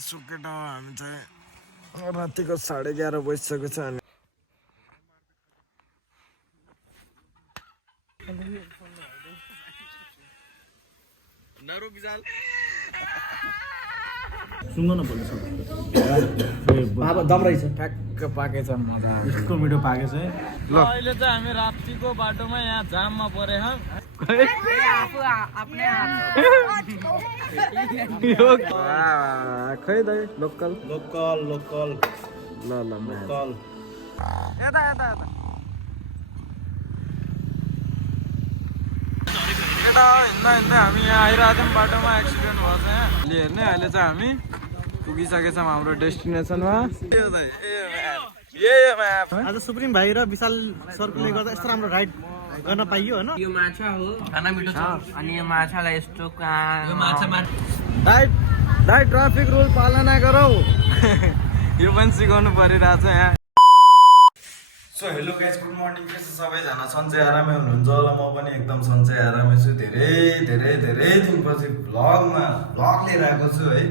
सुकेटा हामी चाहिँ रातिको 11:30 बजिसकेको छ अनि नरो बिजाल सुँग न बोल्छ अब दम रहेछ ठ्याक्क पाकेछ मजा यस्तो मिठो पाकेछ है ल अहिले चाहिँ हामी रातिको बाटोमा यहाँ जाममा परे हौ खै दाइ लोकल लोकल लोकल ल ल लोकल यता यता यता केटा हिँड्दा हिँड्दै हामी यहाँ आइरहेको थियौँ बाटोमा एक्सिडेन्ट भएको छ यहाँ अहिले हेर्ने अहिले चाहिँ हामी पुगिसकेछौँ हाम्रो डेस्टिनेसनमा आज सुप्रिम भाइ र विशाल सरले गर्दा यस्तो राम्रो राइड गर्न पाइयो होइन यो माछा हो खाना मिठो छ अनि यो माछालाई यस्तो यो माछा डाइट डाइट ट्राफिक रुल पालना गरौ यो पनि सिकाउनु परिरहेछ यहाँ so hello guys good morning के छ सबैजना सन्चै आरामै हुनुहुन्छ होला म पनि एकदम सन्चै आरामै छु धेरै धेरै धेरै दिनपछि भ्लग लिएर आएको छु है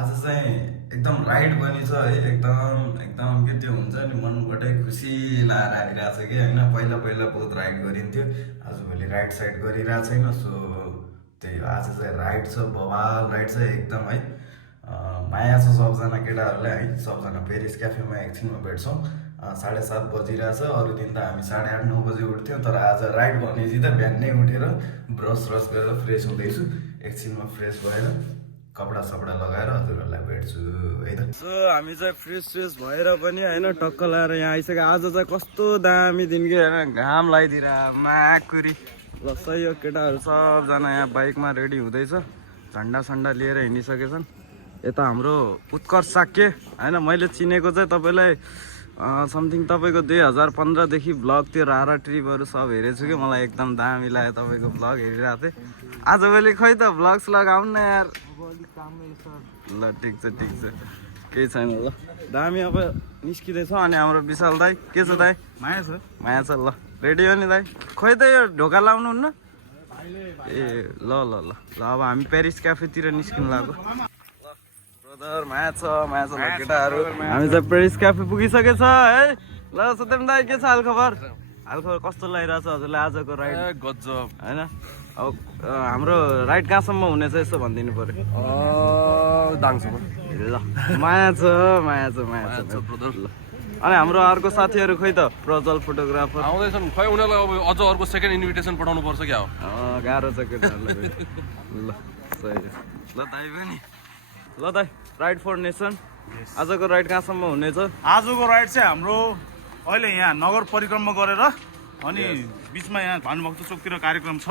आज चाहिँ एकदम राइड पनि छ है एकदम के त्यो हुन्छ नि मनबाटै खुसी लाएर आइरहेको छ कि होइन पहिला बहुत राइड गरिन्थ्यो आजभोलि राइड साइड गरिरहेको छैन सो त्यही हो आज चाहिँ राइड छ बवाल राइड छ एकदम है माया छ सबजना केटाहरूलाई है सबजना पेरिस क्याफेमा एकछिनमा भेट्छौँ 7:30 बजिरहेछ अरू दिन त हामी 8:30-9 बजी उठ्थ्यौँ तर आज राइड भनेपछि त बिहानै उठेर ब्रस गरेर फ्रेस हुँदैछु एकछिनमा फ्रेस भएर कपडा सपडा लगाएर हजुरहरूलाई भेट्छु है त सो हामी चाहिँ फ्रेस भएर पनि होइन टक्क लगाएर यहाँ आइसक्यो आज चाहिँ कस्तो दामी दिन कि होइन घाम लगाइदिएर माकुरी ल सही हो केटाहरू सबजना यहाँ बाइकमा रेडी हुँदैछ झन्डा सन्डा लिएर हिँडिसकेछन् यता हाम्रो उत्कर्ष साक्य होइन मैले चिनेको चाहिँ तपाईँलाई समथिङ तपाईँको 2015देखि भ्लग त्यो रारा ट्रिपहरू सब हेरेको छु कि मलाई एकदम दामी लाग्यो तपाईँको भ्लग हेरिरहेको थिएँ आजभोलि खै त भ्लग्स लगाउनु न यार ल ठिक छ केही छैन ल दामी अब निस्किँदैछौँ अनि हाम्रो विशाल दाई के छ दाई माया छ ल रेडी हो नि दाई खोइ त यो ढोका लाउनु हुन्न ए ल अब हामी पेरिस क्याफेतिर निस्किनु लाग्यो माया छ केटाहरू हामी चाहिँ पेरिस क्याफे पुगिसकेछ है ल सत्यम दाई के छ हालखबर कस्तो लागिरहेछ हजुरलाई आजको राइड गजब होइन अब हाम्रो राइड कहाँसम्म हुनेछ यसो भनिदिनु पर्यो दाङसम्म ल माया छ अनि हाम्रो अर्को साथीहरू खोइ त प्रज्वल फोटोग्राफर आउँदैछन् खै उनीहरूलाई अब अझ अर्को सेकेन्ड इन्भिटेसन पठाउनु पर्छ क्या हो गाह्रो छ केटाहरूलाई ल सही ल दाइ पनि ल दाइ राइड फर नेसन आजको राइड कहाँसम्म हुनेछ आजको राइड चाहिँ हाम्रो अहिले यहाँ नगर परिक्रमा गरेर अनि बिचमा यहाँ भानुभक्त चोकतिर कार्यक्रम छ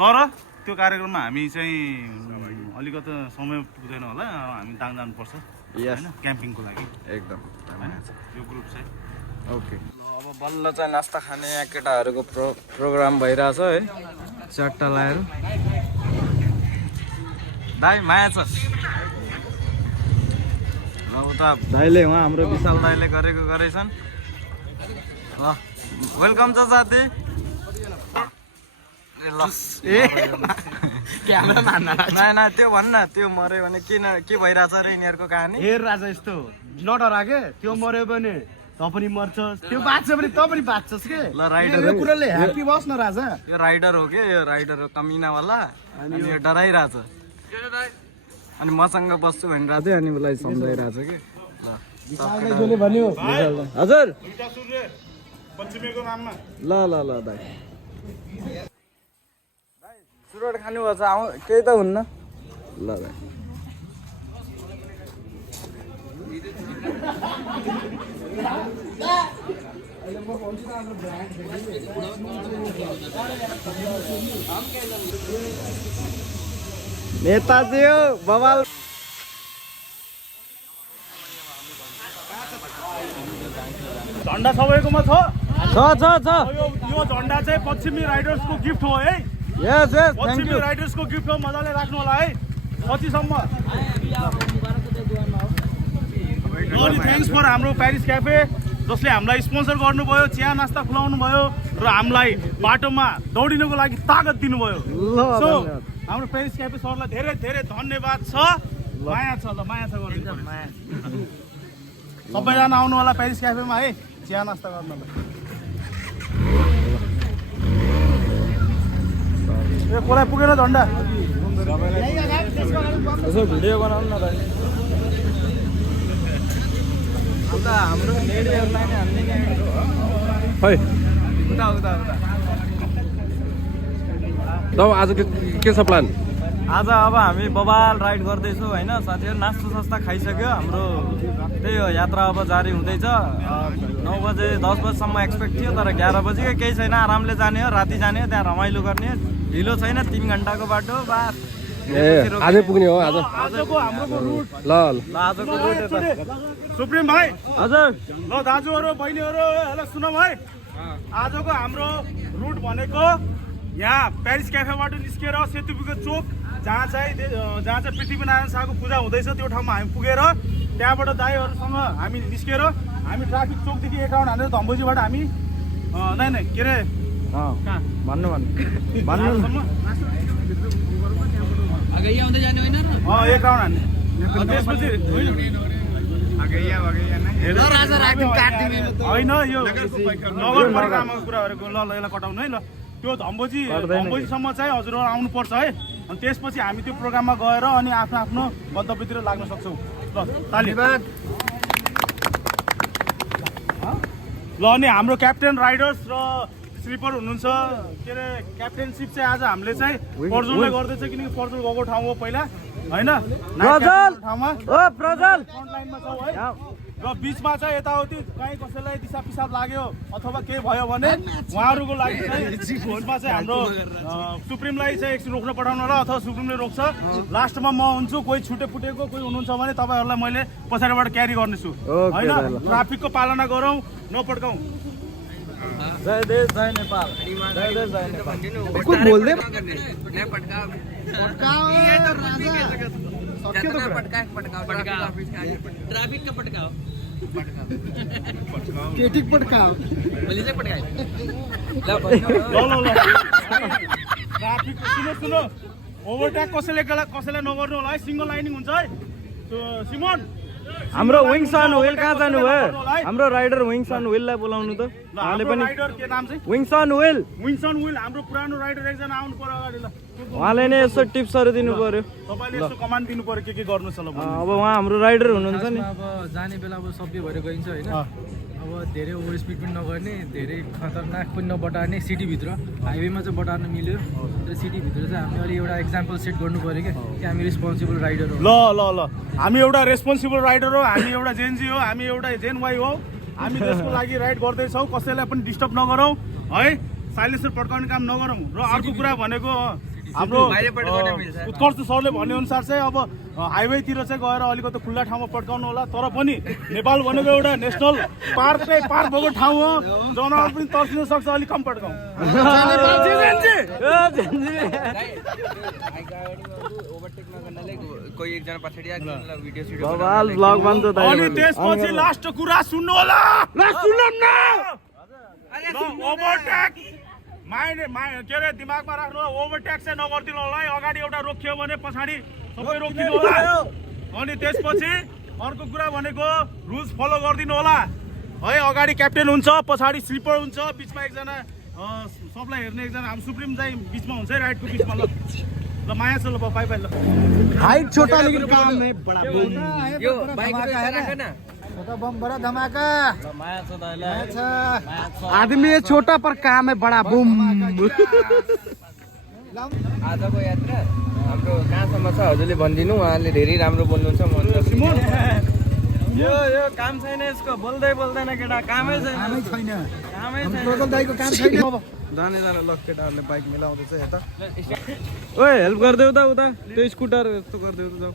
तर त्यो कार्यक्रममा हामी चाहिँ अलिकति समय पुग्दैन होला हामी दाङ जानुपर्छ होइन क्याम्पिङको लागि एकदम होइन यो ग्रुप चाहिँ ओके अब बल्ल चाहिँ नास्ता खाने यहाँ केटाहरूको प्रोग्राम भइरहेछ है चट्टा लाएर दाइ माया छ उता दाइले उहाँ हाम्रो विशाल दाइले गरेछन् ल वेलकम छ साथी ना त्यो भन्न त्यो मर्यो भने के भइरहेछ अरे यिनीहरूको कहानी हेर राजा यस्तो नडर के त्यो मर्यो भने त पनि मर्छस् त्यो बाँच्छ भने त पनि बाँच्छस् के ल राइडर यो कुराले ह्याप्पी बस न राजा यो राइडर हो के यो राइडर हो कमिनावाला अनि यो डराइरहेछ अनि मसँग बस्छु भनिरहेको थियो अनि उसलाई सम्झाइरहेछ कि हजुर ल दाइ सुरट खानु भएको छ केही त हुन्न ल दाइ नेताजी हो बवाल झन्डा सबैकोमा छ यो झन्डा चाहिँ पश्चिमी राइडर्सको गिफ्ट हो है यस पश्चिमी राइडर्सको गिफ्ट हो मजाले राख्नु होला है पछिसम्म अनि थ्याङ्क्स फर हाम्रो पेरिस क्याफे जसले हामीलाई स्पोन्सर गर्नुभयो चिया नास्ता खुलाउनु भयो र हामीलाई बाटोमा दौडिनको लागि ताकत दिनुभयो सो हाम्रो पेरिस क्याफे सरलाई धेरै धेरै धन्यवाद छ माया छ ल माया छ गरिदिनु सबैजना आउनु होला प्यारिस क्याफेमा है चिया नास्ता गर्नु ए कोलाई पुगेन झन्डा यसो भिडियो बनाउनु न भाइ अन्त हाम्रो लेडीहरूलाई नि हामीले खै उता उता उता त आज के छ प्लान आज अब हामी बबाल राइड गर्दैछौँ होइन साथीहरू नास्ता सास्ता खाइसक्यो हाम्रो त्यही हो यात्रा अब जारी हुँदैछ 9 बजे 10 बजीसम्म एक्सपेक्ट थियो तर 11 बजी केही छैन आरामले जाने हो राति जाने हो त्यहाँ रमाइलो गर्ने हो ढिलो छैन 3 घन्टाको बाटो बास ए आजै पुग्ने हो आज आजको हाम्रो रुट ल आजको रुट यता सुप्रिम भाइ हजुर ल दाजुहरू बहिनीहरू हेलो सुनौ है आजको हाम्रो रुट भनेको यहाँ प्यारिस क्याफेबाट निस्केर सेतुपुरको चोक जहाँ चाहिँ पृथ्वीनारायण शाहको पूजा हुँदैछ त्यो ठाउँमा हामी पुगेर त्यहाँबाट दाइहरूसँग हामी निस्केर हामी ट्राफिक चोकदेखि एक राउन्ड हानेर धम्बोजीबाट हामी नै के अरे भन्नु एक राउन्ड हान्ने त्यसपछि होइन यो नगरपालिकामा कुरा गरेको ल यसलाई कटाउनु है ल त्यो धम्बोजीसम्म चाहिँ हजुरहरू आउनुपर्छ है अनि त्यसपछि हामी त्यो प्रोग्राममा गएर अनि आफ्नो आफ्नो गन्तव्यतिर लाग्न सक्छौँ ल धन्यवाद ल अनि हाम्रो क्याप्टेन राइडर्स र स्लिपर हुनुहुन्छ के अरे क्याप्टेनसिप चाहिँ आज हामीले चाहिँ पर्जुलले गर्दैछ किनकि पर्जुल गएको ठाउँ हो पहिला होइन ठाउँमा फ्रन्ट लाइनमा छौँ है र बिचमा चाहिँ यताउति कहीँ कसैलाई दिसा पिसाब लाग्यो अथवा केही भयो भने उहाँहरूको लागि चाहिँ बिचमा चाहिँ हाम्रो सुप्रिमलाई चाहिँ एकछिन रोक्न पठाउनु होला अथवा सुप्रिमले रोक्छ लास्टमा म हुन्छु कोही छुटे फुटेको कोही हुनुहुन्छ भने तपाईँहरूलाई मैले पछाडिबाट क्यारी गर्नेछु होइन ट्राफिकको पालना गरौँ नपड्काउँ जय देश जय नेपाल जय देश जय नेपाल ट्राफिक का पटकाओ केटिक पटकाओ बोली से पटकाए ल ट्राफिक सुनो ओभरटेक कसैले नगर्नु होला है सिंगल लाइनिङ हुन्छ है सिमोन हाम्रो विङ्स अन व्हील कहाँ जानु भयो हाम्रो राइडर विङ्स अन व्हीललाई बोलाउनु त उहाँले पनि राइडर के नाम चाहिँ विङ्स अन व्हील हाम्रो पुरानो राइडर एकजना आउनु पर्यो अगाडि ल उहाँले नै यसो टिप्सहरू दिनु पर्यो तपाईँले यसो कमान्ड दिनु पर्यो के गर्नु छ ल अब उहाँ हाम्रो राइडर हुनुहुन्छ नि अब जाने बेला अब सबै भएर गइन्छ होइन अब धेरै ओभर स्पिड पनि नगर्ने धेरै खतरनाक पनि नबटार्ने सिटीभित्र हाइवेमा चाहिँ बटार्न मिल्यो तर सिटीभित्र चाहिँ हामीले अलि एउटा एक्जाम्पल सेट गर्नु पऱ्यो क्या कि हामी रेस्पोन्सिबल राइडर हो ल हामी एउटा रेस्पोन्सिबल राइडर हो हामी एउटा जेनजी हो हामी एउटा जेनवाई हो हामी त्यसको लागि राइड गर्दैछौँ कसैलाई पनि डिस्टर्ब नगरौँ है साइलेन्सर पड्काउने काम नगरौँ र अर्को कुरा भनेको हाम्रो उत्कर्ष सरले भनेअनुसार चाहिँ अब हाइवेतिर चाहिँ गएर अलिकति खुल्ला ठाउँमा पड्काउनु होला तर पनि नेपाल भनेको एउटा नेसनल पार्क भएको ठाउँ हो जनावर पनि तर्सिन सक्छ अलिक कम पड्काउँ अनि त्यसपछि लास्ट कुरा सुन्नु होला ओभरटेक के अरे दिमागमा राख्नु ओभरटेक चाहिँ नगरिदिनु होला है अगाडि एउटा रोकियो भने पछाडि सबै रोकिदिनु होला अनि त्यसपछि अर्को कुरा भनेको रुल्स फलो गरिदिनु होला है अगाडि क्याप्टेन हुन्छ पछाडि स्लिपर हुन्छ बिचमा एकजना सबलाई हेर्ने एकजना हाम्रो सुप्रिम चाहिँ बिचमा हुन्छ है राइडको बिचमा ल माया छ ल बाई ल हाइट छोटा लेकिन काम है बड़ा यो बाइक को राख न छोटा बम बड़ा धमाका माया छ दाइले आदमी है छोटा पर काम है बड़ा बम आजको यात्रा हाम्रो कहाँसम्म छ हजुरले भनिदिनु उहाँले धेरै राम्रो बोल्नुहुन्छ म यो काम छैन यसको बोल्दै बोल्दैन केटा कामै छैन टोटल दाइको काम छैन जाने ल केटाहरूले बाइक मिलाउँदैछ यता ओए हेल्प गरिदेऊ त उता त्यो स्कुटर यस्तो गरिदेऊ त जाऊ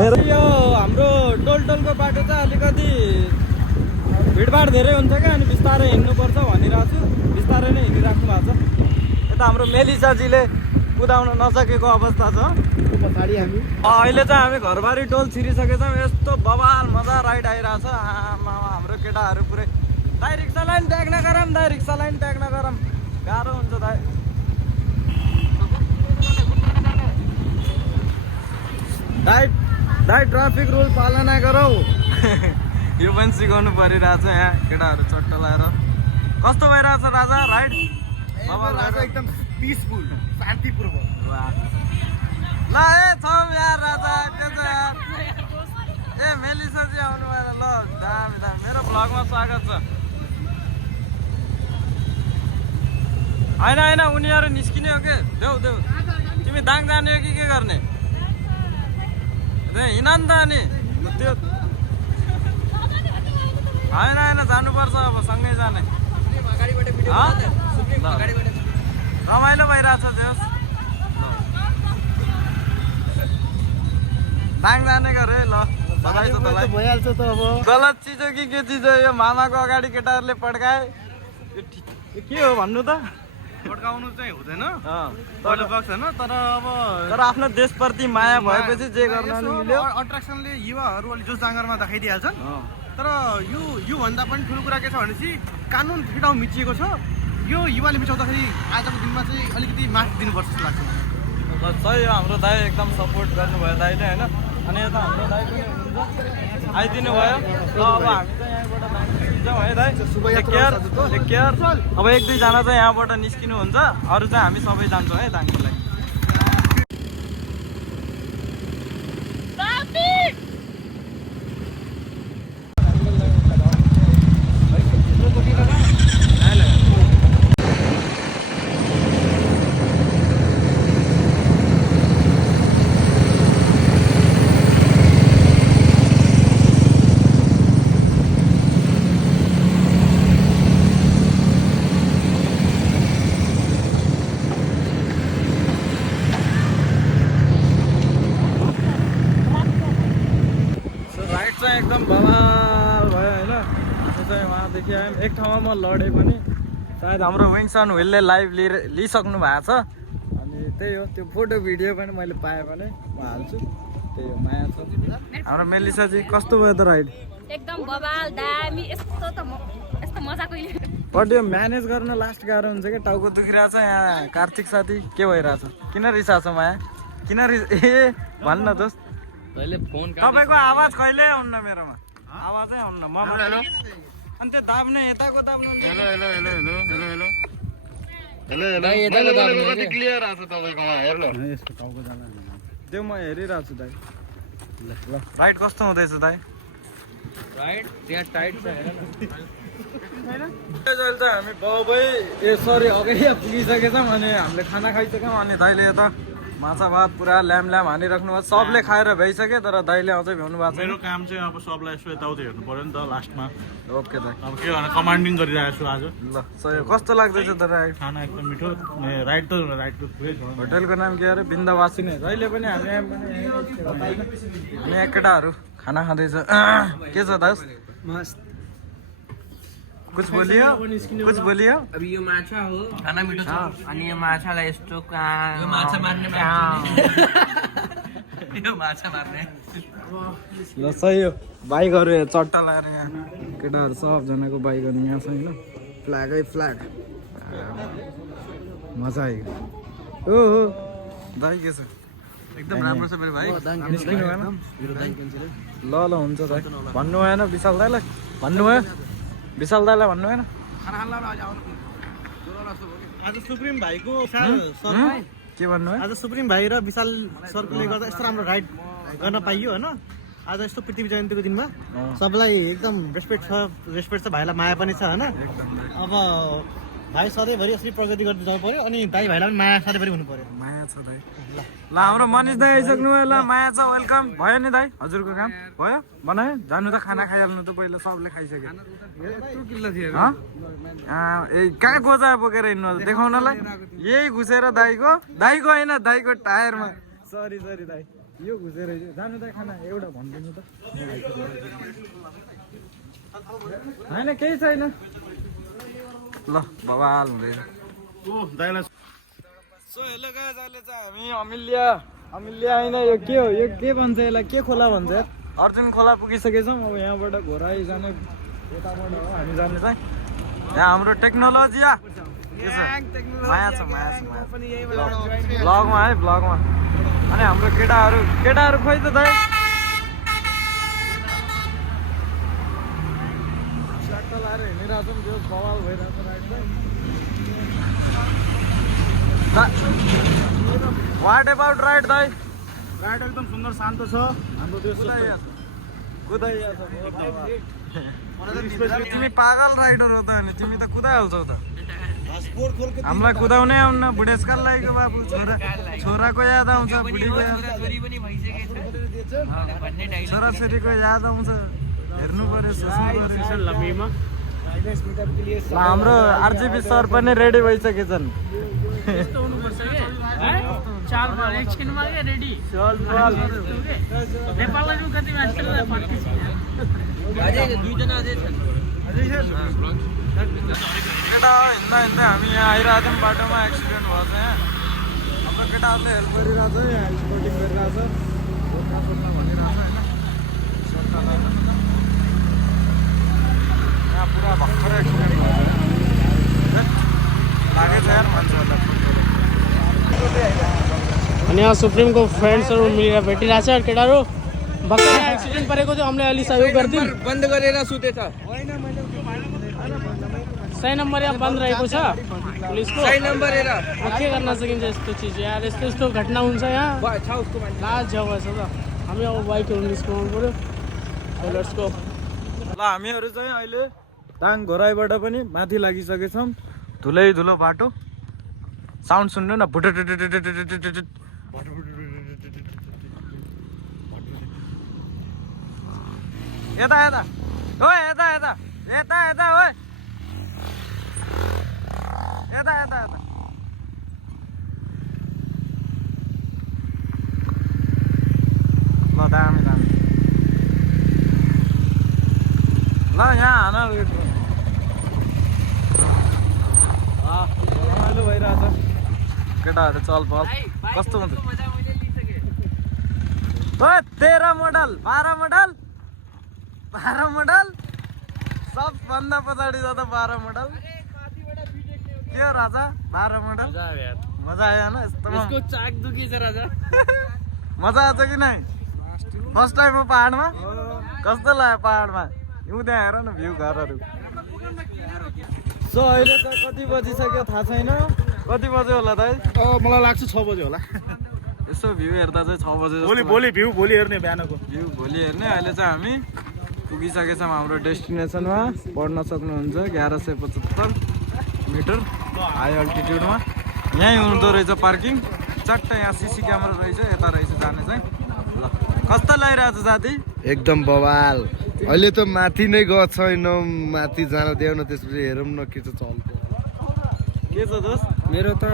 मेरो यो हाम्रो टोलको बाटो चाहिँ अलिकति भिडभाड धेरै हुन्छ क्या अनि बिस्तारै हिँड्नुपर्छ भनिरहेको छु बिस्तारै नै हिँडिराख्नु भएको छ यता हाम्रो मेलिसाजीले कुदाउन नसकेको अवस्था छ पछाडि हामी अहिले चाहिँ हामी घरबारी टोल छिरिसकेछौँ यस्तो बवाल मजा राइड आइरहेछ आमा हाम्रो केटाहरू पुरै दाइ रिक्सा लाइन ट्याग नगरौँ दाइ रिक्सा लाइन ट्याग नगरौँ गाह्रो हुन्छ दाइ दाइ दाइ ट्राफिक रुल पालना गरौ यो पनि सिकाउनु परिरहेछ यहाँ केटाहरू चट्ट लाएर कस्तो भइरहेछ राजा राइड राजा एकदम पिसफुल शान्तिपूर्वक ल ए छौँ यार राजा के छ यार ए मेलिसा चाहिँ आउनु भएर ल दामी दामी मेरो भ्लगमा स्वागत छ होइन होइन उनीहरू निस्किने हो के देऊ देऊ तिमी दाङ जाने हो कि के गर्ने हिँड नि त अनि त्यो होइन होइन जानुपर्छ अब सँगै जाने रमाइलो भइरहेछ जोस् दाङ जाने गरे ल भइहाल्छ त अब गलत चिज हो कि के चिज हो यो मामाको अगाडि केटाहरूले पड्काए यो के हो भन्नु त पड्काउनु चाहिँ हुँदैन तर होइन तर अब तर आफ्नो देशप्रति माया भएपछि जे गर्न नि मिल्यो अट्र्याक्सनले युवाहरू अलिक जोस जाँगरमा देखाइदिइहाल्छन् तर यो भन्दा पनि ठुलो कुरा के छ भनेपछि कानुन धेरै ठाउँ मिचिएको छ यो युवाले मिचाउँदाखेरि आजको दिनमा चाहिँ अलिकति माफी दिनुपर्छ जस्तो लाग्छ ल सही हो हाम्रो दाइ एकदम सपोर्ट गर्नुभयो दाइले होइन अनि यता हाम्रो दाइ पनि हुनुहुन्छ आइदिनु भयो ल अब हामी चाहिँ यहाँबाट निस्किन्छौँ है दाइ टेक केयर अब एक दुईजना चाहिँ यहाँबाट निस्किनुहुन्छ अरू चाहिँ हामी सबै जान्छौँ है दाङको लागि एकदम बवाल भयो होइन हामी चाहिँ उहाँदेखि आयौँ एक ठाउँमा म लडेँ पनि सायद हाम्रो विङ्स अन व्हिलले लाइभ लिइसक्नु भएको छ अनि त्यही हो त्यो फोटो भिडियो पनि मैले पाएँ भने म हाल्छु त्यही हो माया छ हाम्रो मेलिसा चाहिँ कस्तो भयो त राइड एकदम बवाल दामी यस्तो मजाको बट यो म्यानेज गर्न लास्ट गाह्रो हुन्छ कि टाउको दुखिरहेछ यहाँ कार्तिक साथी के भइरहेछ किन रिसाएको छ माया किन ए भन्न दोस्त तपाईँको आवाज कहिले आउन्न मेरोमा आवाजै आउन्न म अनि त्यो दाब्ने यताको दाब्नु hello hello hello hello hello hello hello hello clear आएको छ तपाईँकोमा हेर्नु यसको टाउको जान त्यो म हेरिरहेको छु दाइ ल राइड कस्तो हुँदैछ दाइ राइट त्यहाँ टाइट छ अहिले चाहिँ हामी बाबै ए सरी अघि पुगिसकेछौँ अनि हामीले खाना खाइसक्यौँ अनि दाइले यता माछा भात पुरा ल्याम हानिराख्नु भयो सबले खाएर भइसक्यो तर दाइले अझै भ्याउनु भएको मेरो काम चाहिँ अब सबलाई यसो यताउति हेर्नु पऱ्यो नि त लास्टमा छ ओके दाइ अब के भने कमान्डिङ गरिरहेको छु आज ल सही कस्तो लाग्दैछ त राइड खाना एकदम मिठो राइड त पुरै छ होटलको नाम के अरे बिन्दावासी नै जहिले पनि हामी यहाँ केटाहरू खाना खाँदैछ के छ दास कुछ बोलियो अब यो माछा हो खाना मिठो छ अनि यो माछालाई यस्तो यो माछा मार्ने ल सही हो बाइकहरू चट्टा लगाएर यहाँ केटाहरू सबजनाको बाइकहरू यहाँ छ होइन फ्ल्यागै फ्ल्याग मजा आयो हो दाइ के छ एकदम राम्रो छ मेरो भाइ निस्किनु भएन ल हुन्छ दाइ भन्नु भएन विशाल दाइलाई भन्नु भयो विशाल दाइलाई भन्नु भएन आज सुप्रिम भाइको के भन्नु भयो आज सुप्रिम भाइ र विशाल सरले गर्दा यस्तो राम्रो राइड गर्न पाइयो होइन आज यस्तो पृथ्वी जयन्तीको दिनमा सबलाई एकदम रेस्पेक्ट छ भाइलाई माया पनि छ होइन अब भाइ सधैँभरि यसरी प्रगति गर्दै जानु पर्यो अनि दाइ भाइलाई पनि माया सधैँभरि हुनु पर्यो माया छ दाइ ल हाम्रो मनिष दाइ आइसक्नु भयो ल माया छ वेलकम भयो नि दाइ हजुरको काम भयो बनायो जानु त खाना खाइहाल्नु त पहिला सबले खाइसक्यो कहाँ गोजा बोकेर हिँड्नु देखाउनलाई यही घुसेर दाइको होइन दाइको टायरमा सरी दाइ यो घुसेर जानु त खाना एउटा भनिदिनु त होइन केही छैन ल बवाल हुँदैछ सो हेलो गाइस अहिले चाहिँ हामी अमिल्या होइन यो के हो यो के भन्छ यसलाई के खोला भन्छ अर्जुन खोला पुगिसकेछौँ अब यहाँबाट घोराई जाने यताबाट हो हामी जाने चाहिँ यहाँ हाम्रो टेक्नोलोजी माया छ ब्लगमा है ब्लगमा अनि हाम्रो केटाहरू खोइ त दाइ ट्र्याक्टर लाएर हिँडिरहेको छ नि त्यो बवाल भइरहेको छ राइट वाट एबाउट राइड दाइ राइड एकदम सुन्दर शान्त छ हाम्रो देश तिमी पागल राइडर हो त अनि तिमी त कुदाइहाल्छौ त हामीलाई कुदाउनै आउन्न बुढेसकाललाई बाबु छोराको याद आउँछ बुढीको याद छोराछोरीको याद आउँछ हेर्नु पर्यो सोच्नु पर्यो हाम्रो आरजिबी सर पनि रेडी भइसकेछन् केटा हिँड्दा हिँड्दै हामी यहाँ आइरहेको थियौँ बाटोमा एक्सिडेन्ट भयो छ यहाँ हाम्रो केटाहरूले हेल्प गरिरहेको छ यहाँ स्पोर्टिङ गरिरहेको छ सोध्न भनिरहेको छ होइन यहाँ पुरा भर्खर एक्सिडेन्ट भयो लागेछ यार मान्छेहरूलाई अनि यहाँ सुप्रिमको फ्रेन्ड्सहरू मिलेर भेटिरहेको छ केटाहरू भर्खर एक्सिडेन्ट परेको थियो हामीले अलि सहयोग गरिदिउँ बन्द गरेर सुतेछ 100 नम्बर यहाँ बन्द रहेको छ पुलिसको 100 नम्बर हेर के गर्न सकिन्छ यस्तो चिज यार यस्तो घटना हुन्छ यहाँ लाज झ्याउ भएछ त हामी अब बाइकहरू निस्काउनु पऱ्यो सेलर्सको ल हामीहरू चाहिँ अहिले दाङ घोराइबाट पनि माथि लागिसकेछौँ धुलो बाटो साउन्ड सुन्नु न यता यता ओ यता यता यता यता ओ यता यता यता ल दामी दामी ल यहाँ हान रमाइलो भइरहेछ केटाहरू चल पल कस्तो हुन्छ 13 मोडल 12 मोडल सबभन्दा पछाडि जाँदा 12 मोडल के हो राजा 12 मोडल मजा आयो न यस्तो चाक दुखी छ राजा मजा आउँछ कि नै फर्स्ट टाइम हो पहाडमा कस्तो लाग्यो पहाडमा हिउँदै हेर न भ्यू घरहरू सो अहिले त कति बजिसक्यो थाहा छैन कति बज्यो होला दाइ मलाई लाग्छ 6 बजे होला यसो भ्यू हेर्दा चाहिँ 6 बजे भोलि भ्यू भोलि हेर्ने बिहानको भ्यू भोलि हेर्ने अहिले चाहिँ हामी पुगिसकेछौँ हाम्रो डेस्टिनेसनमा पढ्न सक्नुहुन्छ 1175 मिटर हाई अल्टिट्युडमा यहीँ हुँदो रहेछ पार्किङ चट्ट यहाँ सिसी क्यामेरा रहेछ यता रहेछ जाने चाहिँ ल कस्तो लागिरहेको छ साथी एकदम बवाल अहिले त माथि नै गएको छैन माथि जान देऊ न त्यसपछि हेरौँ न के चाहिँ चल्छ के छ दोस्त मेरो त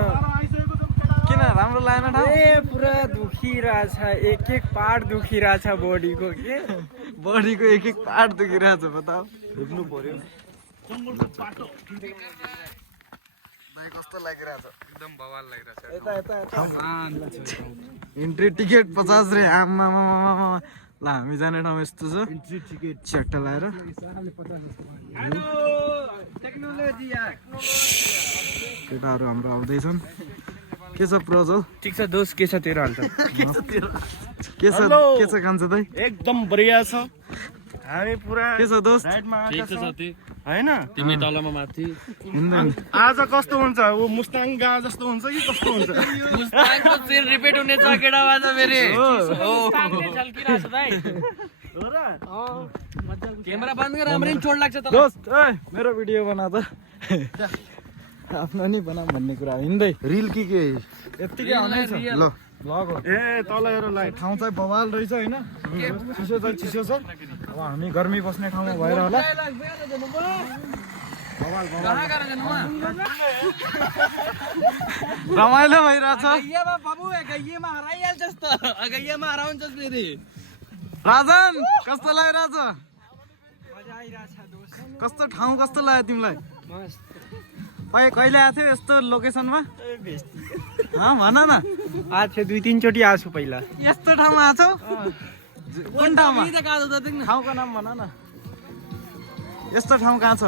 किन राम्रो लागेन ठाउँ पुरा दुखिरहेछ एक पार्ट दुखिरहेछ बडीको के बडीको एक पार्ट दुखिरहेछ बताऊ हेर्नु पर्यो कस्तो लागिरहेछ एकदम बवाल लागिरहेछ यता इन्ट्री टिकट 50 रे आमा ल हामी जाने ठाउँ यस्तो छ च्याट्टा लाएर केटाहरू हाम्रो आउँदैछन् के छ प्रजल ठिक छ दोस्त के छ तेरो हाल त के छ कान्छ दाइ एकदम बढिया छ हामी पुरा के छ दोस्त राइडमा ठिक छ साथी हैन तिमी तलमा माथि हिँड्दैन आज कस्तो हुन्छ ऊ मुस्ताङ गा जस्तो हुन्छ कि कस्तो हुन्छ मुस्ताङको सिर रिपिट हुने छ केटा आज फेरि झल्किरहेछ दाइ क्यामेरा बन्द गरेर राम्रै चोट लाग्छ त दोस्त ओइ मेरो भिडियो बना त आफ्नो नि बना भन्ने कुरा हिँड्दै रिल के यत्तिकै आउँदै छ ल ब्लग हो ए तल हेर लाइट ठाउँ चाहिँ बवाल रहेछ होइन चिसो चाहिँ चिसो छ अब हामी गर्मी बस्ने ठाउँमा भएर होला रमाइलो भइरहेछ राजन कस्तो लागिरहेछ कस्तो ठाउँ कस्तो लाग्यो तिमीलाई कहिले आएको थियो यस्तो लोकेसनमा भन न आज 2-3 चोटि आएको छु पहिला यस्तो ठाउँमा आएको छौ कुन ठाउँमा ठाउँको नाम भन न यस्तो ठाउँ कहाँ छ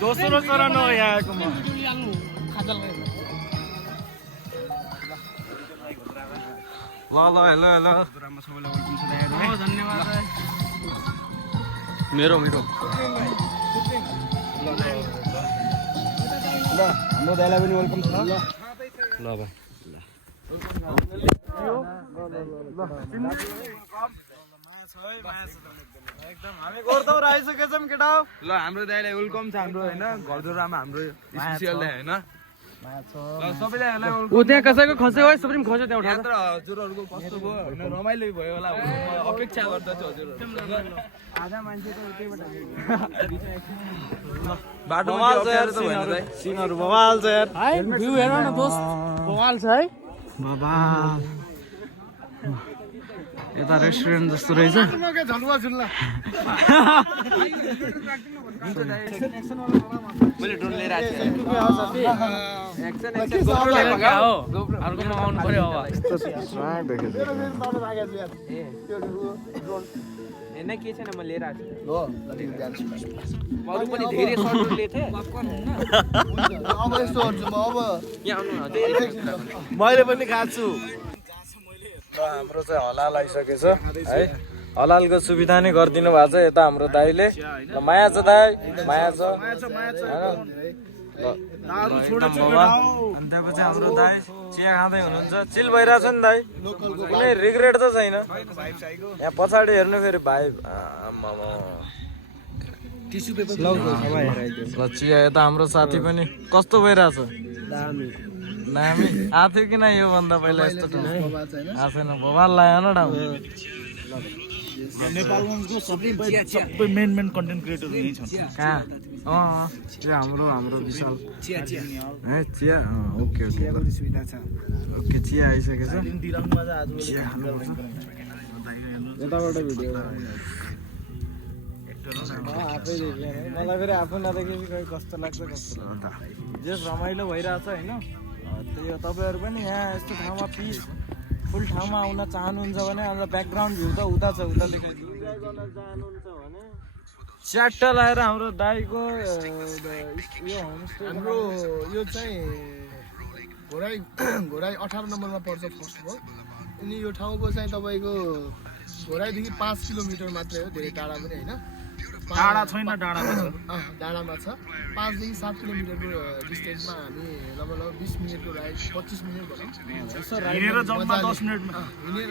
दोस्रो चरण हो यहाँ आएको म ल ल हेलो हेलो धन्यवाद मेरो ल हाम्रो दाइलाई पनि वेलकम छ ल भाइ एकदम हामी गोर्दौर आइसकेछौँ केटा हो ल हाम्रो दाइलाई वेलकम छ हाम्रो होइन घरजोरामा हाम्रो स्पेसियल दाइ होइन ल सबैलाई ऊ त्यहाँ कसैको खस्यो है सुप्रिम खस्यो त्यहाँ उठाएर यात्रा हजुरहरूको कस्तो भयो होइन रमाइलो भयो होला भनेर म अपेक्षा गर्दछु हजुरहरू आधा मान्छे त त्यहीबाट बाटोमा बवाल छ यार सिनहरु बवाल छ यार है भ्यू हेर न दोस्त बवाल छ है बाबा यता रेस्टुरेन्ट जस्तो रहेछ मैले ड्रोन लिएर आएको अर्को मगाउनु पर्यो अब होइन के छैन म लिएर आएको अरू पनि धेरै सर्ट लिएको थिएँ अब यस्तो गर्छु म अब यहाँ आउनु न मैले पनि खान्छु र हाम्रो चाहिँ हलाल आइसकेछ है हलालको सुविधा नै गरिदिनु भएको छ यता हाम्रो दाइले ल माया छ दाइ माया छ एकदम बवाल अनि त्यसपछि हाम्रो दाइ चिया खाँदै हुनुहुन्छ चिल भइरहेछ नि दाइ कुनै रिग्रेट त छैन यहाँ पछाडि हेर्नु फेरि भाइ ल चिया यता हाम्रो साथी पनि कस्तो भइरहेछ दामी आएको थियो किन योभन्दा पहिला यस्तो ठाउँ आएको छैन बवाल लाग्यो न ठाउँ नेपालगञ्जको सबै मेन कन्टेन्ट क्रिएटरहरू यहीँ छन् कहाँ त्यो हाम्रो विशाल है चिया ओके ओके ओके चिया आइसकेछ चिया खानुपर्छ यताबाट भिडियो मलाई फेरि आफू नदेखेपछि खै कस्तो लाग्छ जे रमाइलो भइरहेछ होइन त्यही हो तपाईँहरू पनि यहाँ यस्तो ठाउँमा पिस फुल ठाउँमा आउन चाहनुहुन्छ भने अन्त ब्याकग्राउन्ड भ्यू त उता छ उता देखाइदिनु इन्जोय गर्न चाहनुहुन्छ भने च्याट्ट लगाएर हाम्रो दाइको यो होमस्टे हाम्रो यो चाहिँ घोराई 18 नम्बरमा पर्छ फर्स्ट अफ अल अनि यो ठाउँको चाहिँ तपाईँको घोराईदेखि 5 किलोमिटर मात्रै हो धेरै टाढा पनि होइन टाढा छैन डाँडामा छ डाँडामा छ 5 देखि 7 किलोमिटरको डिस्टेन्समा हामी लगभग 20 मिनटको राइड 25 मिनट भनौँ हिँडेर जम्मा 10 मिनटमा हिँडेर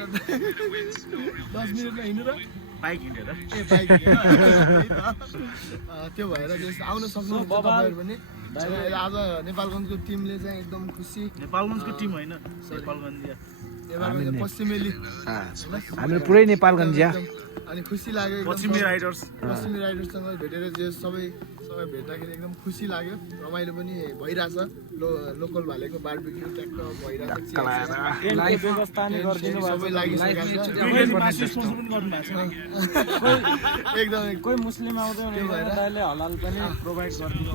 10 मिनटमा हिँडेर बाइक हिँडेर त्यो भएर जस्तो आउन सक्नुहुन्छ तपाईँहरू पनि आज नेपालगञ्जको टिमले चाहिँ एकदम खुसी नेपालगञ्जको टिम होइन नेपालगञ्जिया पश्चिमेली हाम्रो पुरै नेपालगञ्जिया अनि खुसी लाग्यो पश्चिमी राइडर्ससँग भेटेर जे सबै भेट्दाखेरि एकदम खुसी लाग्यो रमाइलो पनि भइरहेछ लोकल भालेको बारबिक्यू ट्याक्टर भइरहेछ व्यवस्था नै गरिदिनु सबै लागिसकेको एकदम कोही मुस्लिम आउँदैन दाइले हलाल पनि प्रोभाइड गरिदिनु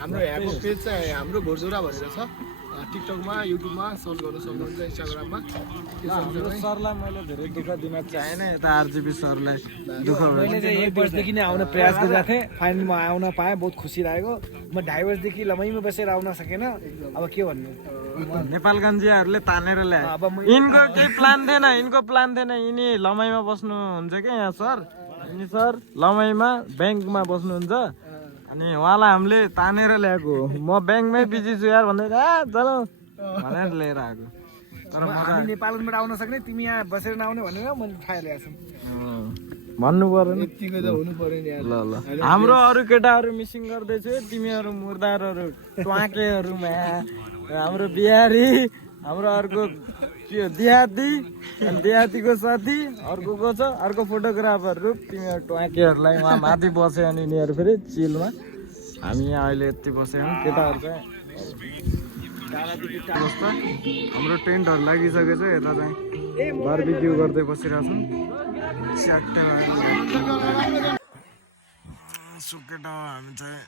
हाम्रो यहाँको पेज चाहिँ हाम्रो घोरजोरा भनेर छ टिकटकमा युट्युबमा सर्च गर्न सक्नुहुन्छ इन्स्टाग्राममा सरलाई मैले धेरै दुःख दिन चाहेन यता आरजिपी सरलाई दुःख मैले चाहिँ 1 वर्षदेखि नै आउन प्रयास गरिरहेको थिएँ फाइनलमा आउन पाएँ बहुत खुसी लागेको म 2.5 वर्षदेखि लमैमा बसेर आउन सकेन अब के भन्नु नेपालगञ्जियाहरूले तानेर ल्याए यिनको केही प्लान थिएन यिनी लमाइमा बस्नुहुन्छ क्या यहाँ सर यिनी सर लमाइमा ब्याङ्कमा बस्नुहुन्छ अनि उहाँलाई हामीले तानेर ल्याएको म ब्याङ्कमै बिजी छु यार भन्दै चलो भनेर लिएर आएको तर हामी नेपालबाट आउन सक्ने तिमी यहाँ बसेर नआउने भनेर मैले थाहा ल्याएको छु भन्नु पर्यो नि यतिको त हुनु पर्यो नि ल हाम्रो अरू केटाहरू मिसिङ गर्दैछु तिमीहरू मुर्दारहरू ट्वाकेहरूमा हाम्रो बिहारी हाम्रो अर्को त्यो देहाती अनि देहातीको साथी अर्को को छ अर्को फोटोग्राफरहरू तिमीहरू ट्वाकेहरूलाई उहाँ माथि बस्यो अनि यिनीहरू फेरि चिलमा हामी यहाँ अहिले यति बसेको केटाहरू चाहिँ अवस्था हाम्रो टेन्टहरू लागिसकेको छ यता चाहिँ बारबिक्यू गर्दै बसिरहेछौँ सुकेटा हामी चाहिँ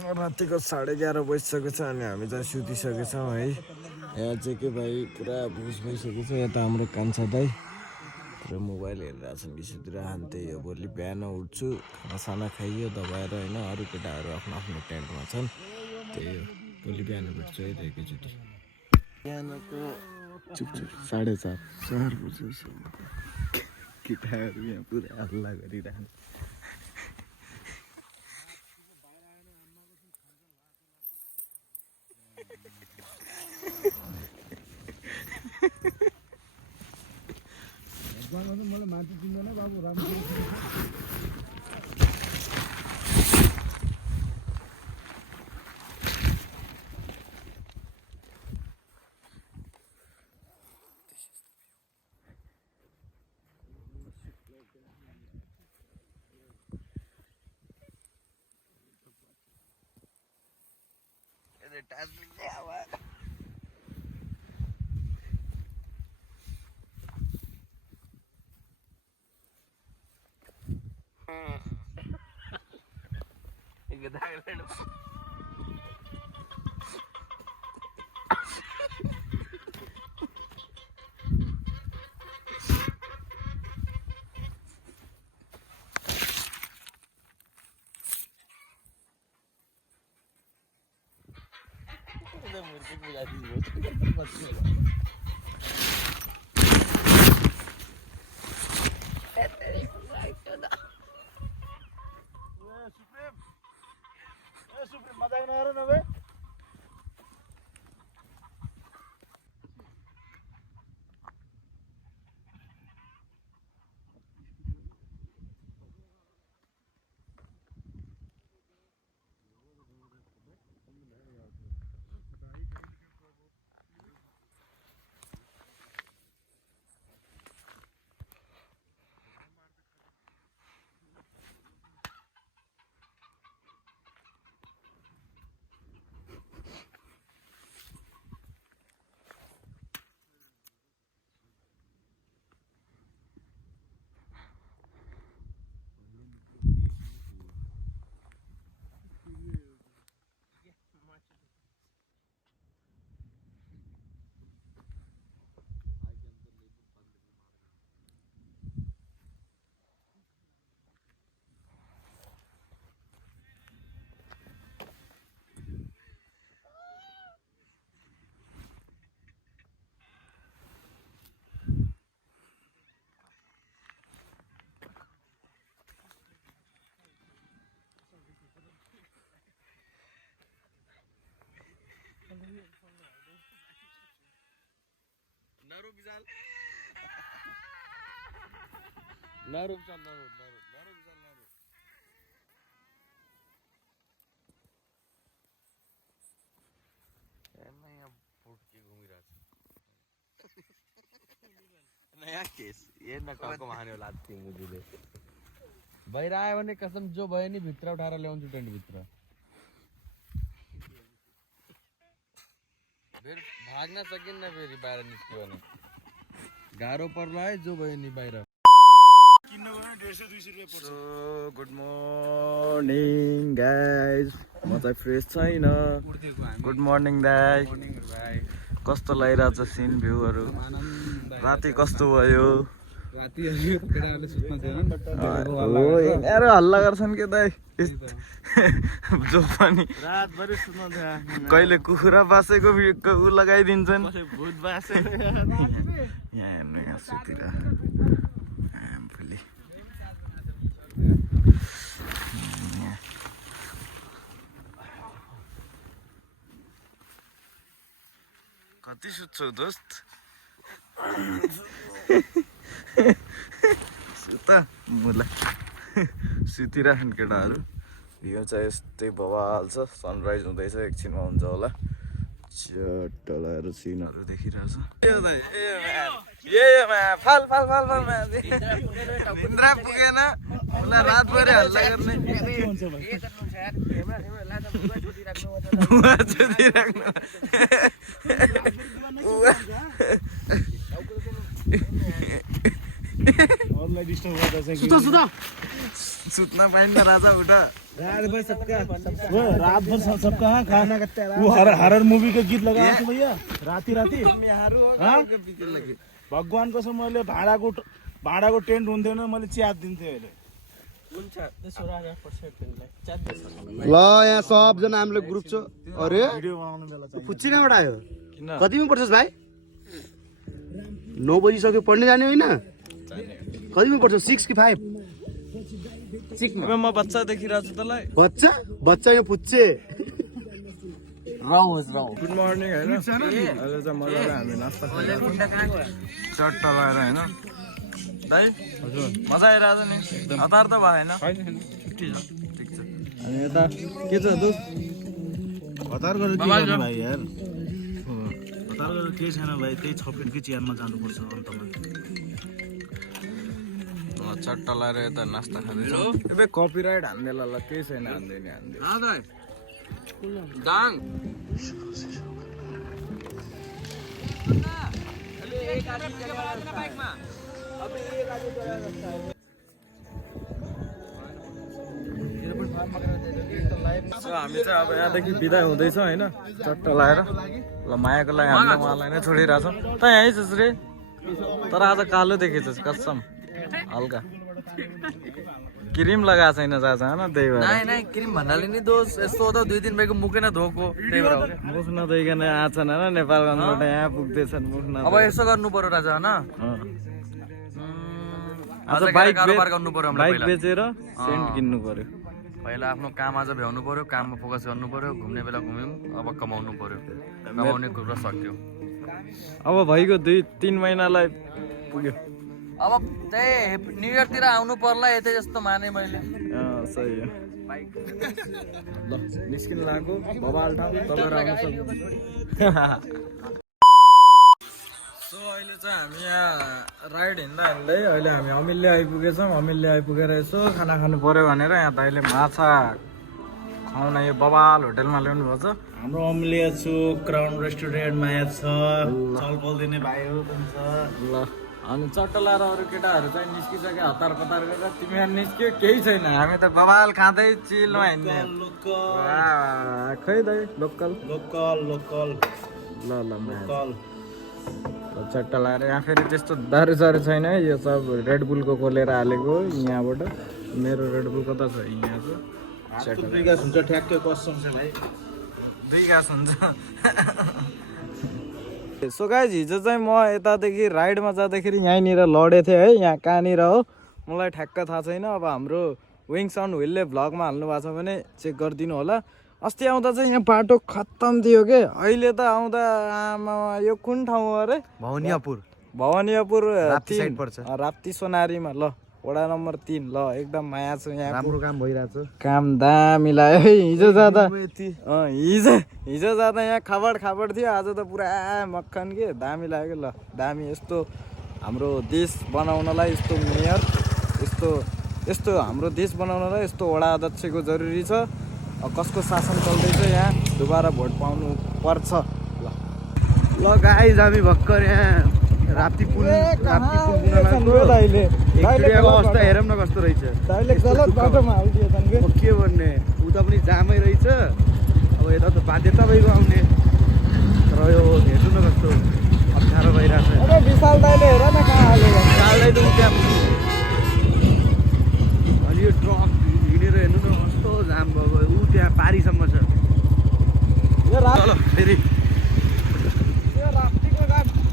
रातिको 11:30 बजिसकेको छ अनि हामी चाहिँ सुतिसकेको छौँ है यहाँ चाहिँ के भाइ पुरा भुस भइसकेको छ यता हाम्रो कान्छा दाइ पुरा मोबाइल हेरिरहेको छन् कि सुतिर त्यही हो भोलि बिहान उठ्छु खानासाना खाइयो दबाएर होइन अरू केटाहरू आफ्नो आफ्नो टेन्टमा छन् त्यही हो भोलि बिहान भेट्छु है त एकैचोटि बिहानको चुप 4:30 बजेसम्म केटाहरू यहाँ पुरा हल्ला गरिरहन् मलाई माथि दिँदैन बाबु राम्रो नयाँ केस ये न टाउको महाने लात्ती मुझे बाहिर आयो भने कसम जो भयो नि भित्र उठाएर ल्याउँछु टेन्ट भित्र फेरि भाग्न सकिन्न फेरि बाहिर निस्क्यो भने गाह्रो पर्ला है जो भयो नि बाहिर किन्नु गयो 150-200 रुपैयाँ पर्छ गुड मर्निङ गाइज म चाहिँ फ्रेस छैन गुड मर्निङ दाइ कस्तो लागिरहेछ सिन भ्यूहरू राति कस्तो भयो हल्ला गर्छन् के दाइ जो पनि रातभरि कहिले कुखुरा बासेको ऊ लगाइदिन्छन् भूत बासे यहाँ हेर्नु यहाँ सुतिर कति सुत्छौ दोस्त सुता मुला सुतिराखन् केटाहरू भ्यू चाहिँ यस्तै बवाल छ सनराइज हुँदैछ एकछिनमा हुन्छ होला चटलाहरू सिनहरू देखिरहेछ निन्द्रा पुगेन उसलाई रातभरि हल्ला गर्ने सुत्न पाइन्न राजा उठ रात भर सब कहाँ खाना वो हरर मूवी का गीत लगा भैया राती राती भगवान कसम मैले भाडाको भाडाको टेन्ट हुन्थेन मैले च्यात दिन्थेँ अहिले त्यसो राजा ल यहाँ सबजना हाम्रो ग्रुप छ अरे भिडियो बनाउनु बेला चाहिँ फुच्ची कहाँबाट आयो कतिमा पढ्छस् भाइ 9 बजिसक्यो पढ्ने जाने होइन कतिमा पढ्छस् 6 कि 5 म बच्चा देखिरहेको छु तँलाई बच्चा यहाँ फुच्चे गुड मर्निङ होइन अहिले चाहिँ मजाले हामी नास्ता चट्ट लगाएर होइन दाइ हजुर मजा आइरहेको छ नि हतार त भएन छुट्टी छ ठिक छ अनि यता के छ दोस्त हतार गरेर के गर्ने भाइ यार हतार गरेर केही छैन भाइ त्यही छपेटकै चियारमा जानुपर्छ अन्तमा चट्ट लगाएर यता नास्ता खाँदैछौँ त्यो कपिराइट हान्देला ल केही छैन हान्दैन दाङ हामी चाहिँ अब यहाँदेखि बिदा हुँदैछौँ होइन चट्ट लगाएर ल मायाको लागि हामीले उहाँलाई नै छोडिरहेछौँ त यहीँ छस् रे तर आज कालो देखेछस् कसम हल्का क्रिम लगाएको छैन चाचा होइन त्यही भएर नै क्रिम भन्नाले नि दोष यस्तो त 2 दिन भएको मुखै नधोको त्यही भएर मुख नधोइकन आछन् होइन नेपालगञ्जबाट यहाँ पुग्दैछन् मुख न अब यसो गर्नु पर्यो राजा हैन आज बाइक गर्नु पर्यो हामीलाई बाइक बेचेर सेन्ट किन्नु पर्यो पहिला आफ्नो काम आज भ्याउनु पर्यो काममा फोकस गर्नु पर्यो घुम्ने बेला घुम्यौँ अब कमाउनु पर्यो कमाउने कुरा सक्यो अब भइगयो 2-3 महिनालाई पुग्यो अब त्यही न्यु इयरतिर आउनु पर्ला यतै जस्तो माने मैले सही हो ल निस्किन लाग्यो बबाल ठाउँ तपाईहरु आउन सक्नुहुन्छ सो अहिले चाहिँ हामी यहाँ राइड हिँड्दा हिँड्दै अहिले हामी अमिलले आइपुगेछौँ अमिलले आइपुगेर यसो खाना खानु पर्यो भनेर यहाँ दाइले माछा खुवाउन यो बबाल होटेलमा ल्याउनु भएको छ हाम्रो अम्लिया छु क्राउन रेस्टुरेन्टमा यहाँ छ छलफल दिने भाइहरू पनि छ ल अनि चट्ट लाएर अरू केटाहरू चाहिँ निस्किसक्यो हतार पतार गरेर तिमीहरू निस्क्यो केही छैन हामी त बबाल खाँदै चिलमा हिँड्ने खै दाइ लोकल ल चट्टा लगाएर यहाँ फेरि त्यस्तो दारू छैन है यो सब रेड बुलको खोलेर हालेको यहाँबाट मेरो रेड बुल कता छ यहाँ छ 2 गास हुन्छ ठ्याक्कै कसम छ भाइ 2 गास हुन्छ सो गाइज हिजो चाहिँ म यतादेखि राइडमा जाँदाखेरि यहीँनिर लडेको थिएँ है यहाँ कहाँनिर हो मलाई ठ्याक्क थाहा छैन अब हाम्रो विङ्स अन व्हिलले भ्लगमा हाल्नु भएको छ भने चेक गरिदिनु होला अस्ति आउँदा चाहिँ यहाँ बाटो खत्तम थियो के अहिले त आउँदा आमा यो कुन ठाउँ हो अरे भवानीपुर राप्ती सोनारीमा ल वडा नम्बर 3 ल एकदम माया छ यहाँ राम्रो काम भइरहेको छ काम दामी लाग्यो है हिजो जाँदा हिजो जाँदा यहाँ खाबड थियो आज त पुरा मक्खन के दामी लाग्यो ल दामी यस्तो हाम्रो देश बनाउनलाई यस्तो मेयर यस्तो हाम्रो देश बनाउनलाई यस्तो वडा अध्यक्षको जरुरी छ कसको शासन चल्दैछ यहाँ दोबारा भोट पाउनु पर्छ ल गाइज हामी भर्खर यहाँ राप्ती पुल अवस्था हेरौँ न कस्तो रहेछ के भन्ने उता पनि जामै रहेछ अब यता त बाध्यता भइगयो आउने तर यो हेर्नु न कस्तो अप्ठ्यारो भइरहेको छ विशाल दाइले हेर न कहाँ हाल्यो विशाल दाइ त त्यहाँ अनि यो ट्रक हिँडेर हेर्नु न कस्तो जाम भएको ऊ त्यहाँ पारीसम्म छ ल फेरि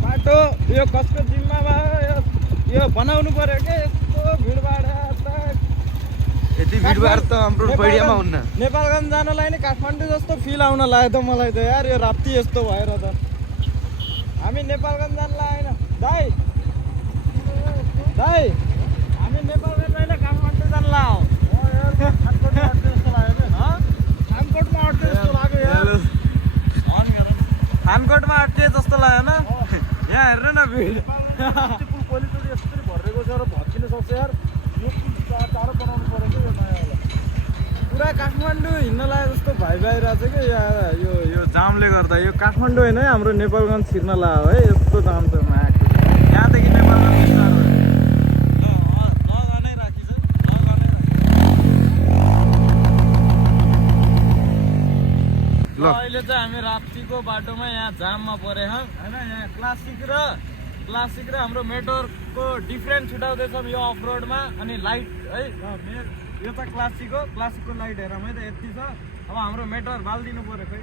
बाटो यो कसको जिम्मामा यो बनाउनु पर्यो के यस्तो भिडभाड यति भिडभाड त हाम्रो बैडियामा हुन्न नेपालगञ्ज जानलाई नै काठमाडौँ जस्तो फिल आउन लाग्यो त मलाई त यार यो राप्ती यस्तो भएर त हामी नेपालगञ्ज जान लागेन दाइ हामी नेपालगञ्ज होइन काठमाडौँ जान लाग्यो थानकोटमा अट्के जस्तो लाग्यो न यहाँ हेर्नु न भिड पुल पहिलोचोटि यसरी भरेको छ र भत्किन सक्छ यार यो पुल टाढो बनाउनु पऱ्यो कि यो नयाँवाला पुरा काठमाडौँ हिँड्न लाग्यो जस्तो भइरहेको छ कि यहाँ यो जामले गर्दा यो काठमाडौँ होइन है हाम्रो नेपालगञ्ज छिर्न लाग्यो है यस्तो जाम छ यहाँदेखि नेपालगञ्ज ल अहिले चाहिँ हामी राप्तीको बाटोमा यहाँ जाममा परे होइन यहाँ क्लासिक र क्लासिक र हाम्रो मेटोरको डिफ्रेन्ट छुट्याउँदैछौँ यो अफ रोडमा। अनि लाइट है यो त क्लासिकको लाइट हेरौँ है त यति छ। अब हाम्रो मेटोर बालिदिनु पर्यो खै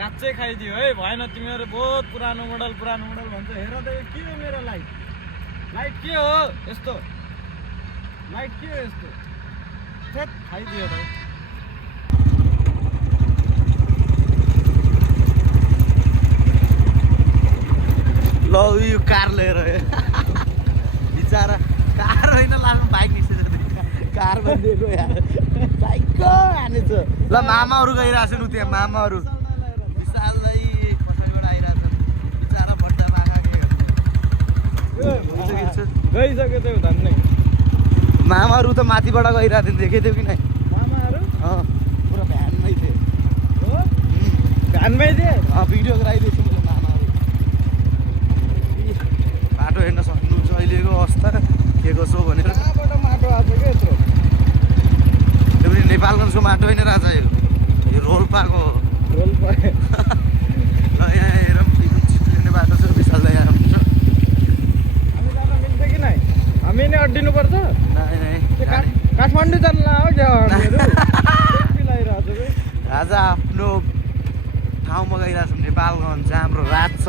काँचै खाइदियो है। भएन तिमीहरू बहुत पुरानो मोडल भन्छ। हेर त यो के हो मेरो लाइट के हो यस्तो थेट खाइदियो त। ल यो कार लिएर बिचारा कार होइन लास्टमा बाइक निस्केछ कार भनिदिएको यार बाइक हानेछ। ल मामाहरू गइरहेको छन् त्यहाँ मामाहरू विशाल दाइ पछाडिबाट आइरहेको छन् बिचारा बड्डा मागा गइसक्यो त्यो धन्नै। मामाहरू त माथिबाट गइरहेको थियो देखेको थियो कि नै? मामाहरू पुरा भ्यानमै थिए भ्यानमै थिए भिडियो गराइदिएको छु मैले मामाहरू। बाटो हेर्न सक्नुहुन्छ अहिलेको अवस्था के कसो भनेर। माटो आएको क्या यत्रो त्यो पनि नेपालगञ्जको माटो होइन राजा यो रोल्पाको रोल्पा। ल यहाँ हेरौँ चिप्लिने बाटो छ विशाल दाइ यहाँ हुन्छ। हामी जान मिल्छ कि नै? हामी नै अड्डिनुपर्छ। काठमाडौँ जानु हो क्या मिलाइरहेको छ राजा आफ्नो ठाउँमा गइरहेको छ नेपालगञ्ज जहाँ हाम्रो राज छ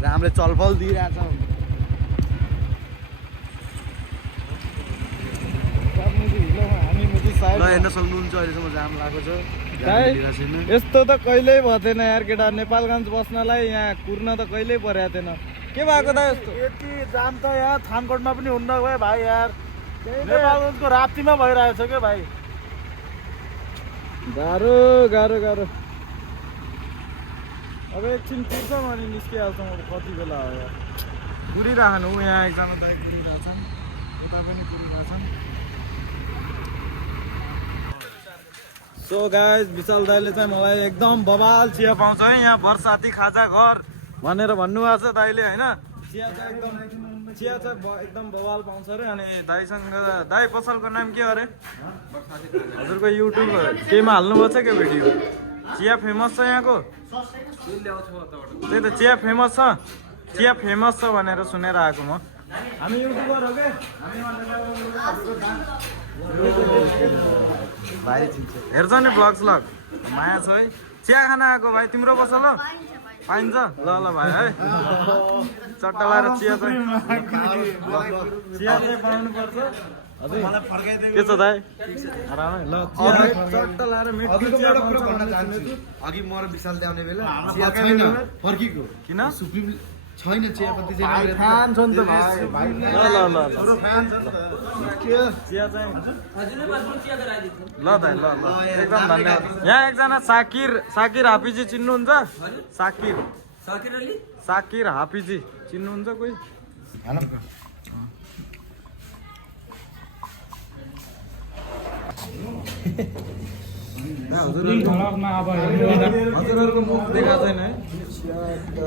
जहाँ हामीले चलफल दिइरहेछौँ। ल हेर्न सक्नुहुन्छ अहिलेसम्म जाम लागेको छ। यस्तो त कहिल्यै भएको थिएन यार केटा। नेपालगञ्ज बस्नलाई यहाँ कुर्न त कहिल्यै परेको थिएन। के भएको त यस्तो यति जाम त यहाँ थानकोटमा पनि हुन्न गयो भाइ यार। नेपालगञ्जको राप्तीमा भइरहेको छ क्या भाइ। गाह्रो अब एकछिन कुर्छौँ अनि निस्किहाल्छौँ। अब कति बेला हो यार कुरिरहनु। यहाँ एकजना दाइ कुरिरहेछन् उता पनि कुरिरहेछन्। सो गाइस विशाल दाइले चाहिँ मलाई एकदम बवाल चिया पाउँछ है यहाँ बरसाती खाजा घर भनेर भन्नुभएको छ दाइले होइन। चिया चाहिँ एकदम बवाल पाउँछ अरे। अनि दाइसँग दाइ पसलको नाम के हो अरे? हजुरको युट्युब केमा हाल्नुभएको छ क्या भिडियो? चिया फेमस छ यहाँको? त्यही त चिया फेमस छ भनेर सुनेर आएको म। हामी युट्युबर हो क्या भाइ चिन्छ हेर्छ नि ब्लग्स माया छ है। चिया खाना आएको भाइ तिम्रो पसल हो? पाइन्छ ल भाइ है चट्टा लाएर चिया चाहिँ बनाउनु पर्छ। के छ दाइ आरामै? ल चट्टा लाएर अघि म र विशाल ल्याउने बेला चिया छैन फर्कीको किन छैन चियापत्ती फ्यान छ नि त भाइ। ल चिया चाहिँ ल दाइ ल एकदम धन्यवाद। यहाँ एकजना साकिर हापिजी चिन्नुहुन्छ? साकिर हापिजी चिन्नुहुन्छ कोही? हजुरहरूको मुख देखाएको छैन है?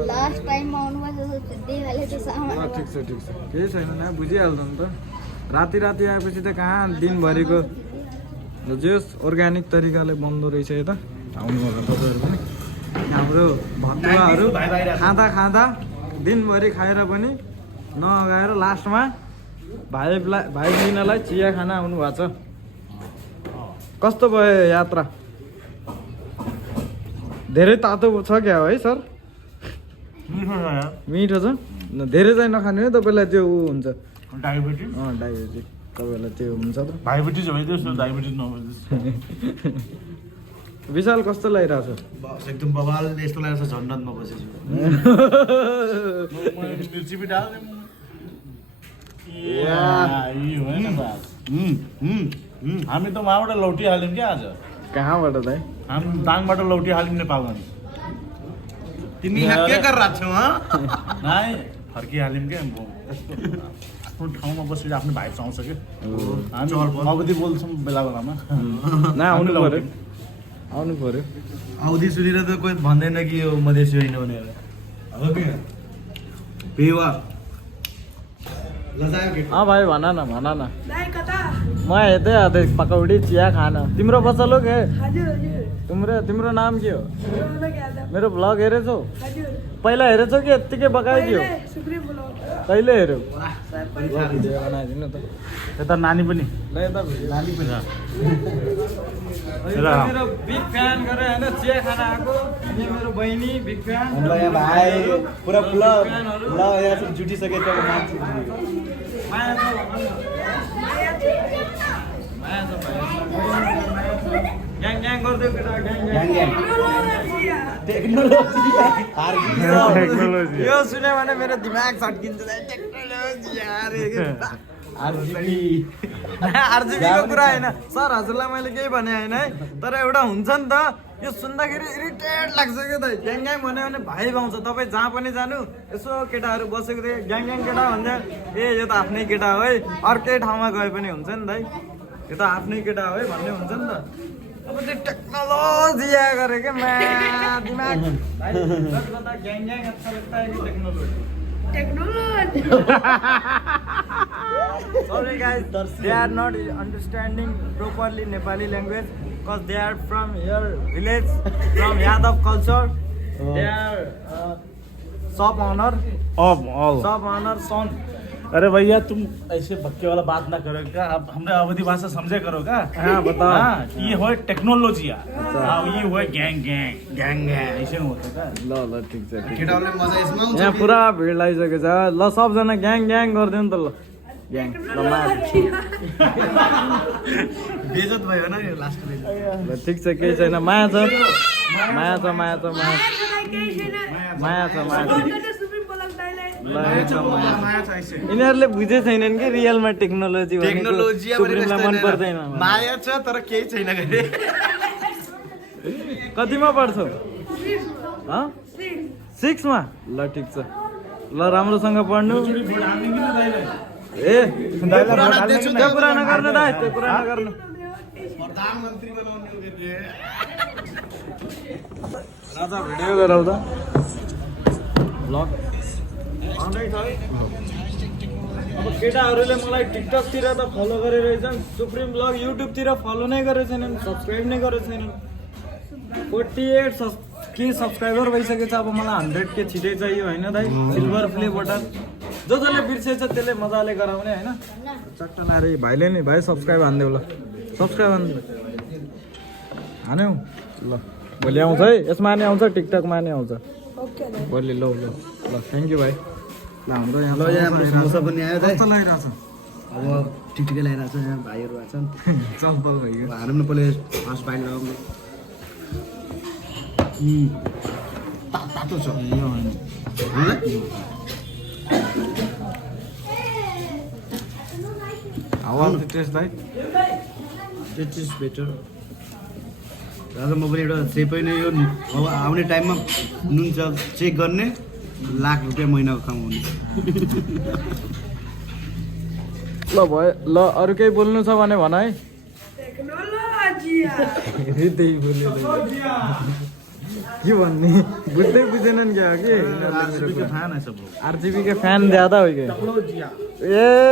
लास्ट टाइममा आउनुभएको देखाले सामान ठिक छ केही छैन न बुझिहाल्छ नि त। राति आएपछि त कहाँ दिनभरिको जस अर्ग्यानिक तरिकाले बन्दो रहेछ यता आउनु होला तपाईँहरू पनि। हाम्रो भतुवाहरू खाँदा दिनभरि खाएर पनि नअगाएर लास्टमा भाइ लिनलाई चिया खाना आउनु भएको छ। कस्तो भयो यात्रा? धेरै तातो छ क्या है सर? मिठो छ धेरै चाहिँ नखानु है तपाईँलाई त्यो ऊ हुन्छ डायबिटिज तपाईँलाई त्यो हुन्छ त। डायबिटिज भयो त्यस्तो डायबिटिज नभए विशाल कस्तो लागिरहेको छ? एकदम बवाल यस्तो लागेको छ झन्डनमा बसेछु। मिर्ची भी डाल हामी त वहाँबाट लौटी हाल्यौँ क्या आज। कहाँबाट दाइ? हामी दाङबाट लौटी हाल्यौँ नेपालगञ्ज। तिमी यहाँ के गरिरहेको छौ? नाइ फर्किहाल्यौँ क्या आफ्नो ठाउँमा बसेर आफ्नो भाइ आउँछ क्या। हामी अवधि बोल्छौँ बेला बेलामा। आउनु पर्यो आउँदी सुनेर त कोही भन्दैन कि यो मधेसी होइन भनेर। भाइ भन न म हेर्दै पकौडी चिया खान। तिम्रो पसल हो के? तिम्रो नाम के हो? मेरो भ्लग हेरेछौ? पहिला हेरेछौ कि यत्तिकै बगाइदियो? कहिले हेऱ्यौ? भिडियो बनाइदिनु त। यता नानी पनि नानी पनि मेरो बिग फ्यान गरे होइन, चिया खान आएको। अनि मेरो बहिनी बिग फ्यान। ल यहाँ भाइ पुरा ल यहाँ जुटिसकेको मान्छे ग्याङ ग्याङ गरिदियो केटा, ग्याङ ग्याङ ग्याङ। टेक्नोलोजी यो सुन्यो भने मेरो दिमाग छट्किन्छ। टेक्नोलोजी यार आरजिबीको कुरा होइन सर, हजुरलाई मैले केही भने होइन है, तर एउटा हुन्छ नि त यो सुन्दाखेरि इरिटेट लाग्छ क्या त। ग्याङ ग्याङ भन्यो भने भाइ पाउँछ। तपाईँ जहाँ पनि जानु यसो केटाहरू बसेको थिएँ ग्याङ ग्याङ केटा भन्दा ए यो त आफ्नै केटा हो है, अर्कै ठाउँमा गए पनि हुन्छ नि दाइ, यो त आफ्नै केटा हो है भन्ने हुन्छ नि त। अब त्यो टेक्नोलोजी आया करे क्या दिमाग ग्याङ ग्याङ अच्छा लगता है कि technology? Sorry guys, they are not understanding properly Nepali language because they are from your village, from Yadav culture. They are shop owner, son. अरे भैया तुम ऐसे भक्के वाला बात ना करो क्या? अब हमने अवधि भाषा समझे करो क्या? हाँ बताओ। ये हो टेक्नोलॉजी ये हो गैंग गैंग गैंग गैंग ऐसे होता क्या? ल ठिक छ। केटाहरूले मजा यसमा आउँछ। यहाँ पुरा भिड लागिसकेको छ। ल सबजना ग्याङ ग्याङ गरिदियो नि त। ल ग्याङ बेजत भयो न यो लास्ट ल ठिक छ, केही छैन। माया छ माया छ माया छ माया माया छ माया छ। ल एकदम माया छ। यिनीहरूले बुझे छैनन् कि रियलमा टेक्नोलोजी मन पर्दैन। माया छ तर केही छैन गरे। कतिमा पढ्छौ? 6 मा? ल ठिक छ। ल राम्रोसँग पढ्नु। ए त्यो कुरा नगर्नु दाइ, त्यो कुरा नगर्नु। प्रधानमन्त्री बनाउने राजा भिडियो गराउँदा भ्लग अब केटाहरूले मलाई टिकटकतिर त फलो गरेर रहेछन्, सुप्रिम ब्लग युट्युबतिर फलो नै गरेको छैनन्, सब्सक्राइब नै गरेको छैनन्। 48 सब्सक्राइबर भइसकेको छ। अब मलाई 100K छिटै चाहियो होइन दाइ? सिल्भर प्ले बटन जसले बिर्सेछ त्यसले मजाले गराउने होइन। चट्ट नारे भाइले नि भाइ सब्सक्राइब हानिदेऊ। ल सब्सक्राइब हान्यौ। ल भोलि आउँछ है, यसमा नि आउँछ, टिकटकमा नि आउँछ भोलि। ल थ्याङ्क यू भाइ। ल हाम्रो यहाँ समोसा पनि आयो कस्तो लागिरहेछ? अब ठिकठिकै लगाइरहेको छ यहाँ भाइहरू आएको छन्। चलपल भयो। हारौँ न पहिला फर्स्ट बाइट लगाउनु। तातो छ हावा टेस्ट दाइ? It is better. राजा म पनि एउटा सेपै नै यो अब आउने टाइममा नुन चेक गर्ने ₹1,00,000 महिनाको कमाउने। ल भयो। ल अरू केही बोल्नु छ भने भन है। त्यही बोल्यो के भन्ने बुझ्दै बुझेनन् क्या कि? आरजीबी के फैन ज्यादा हो गए। ए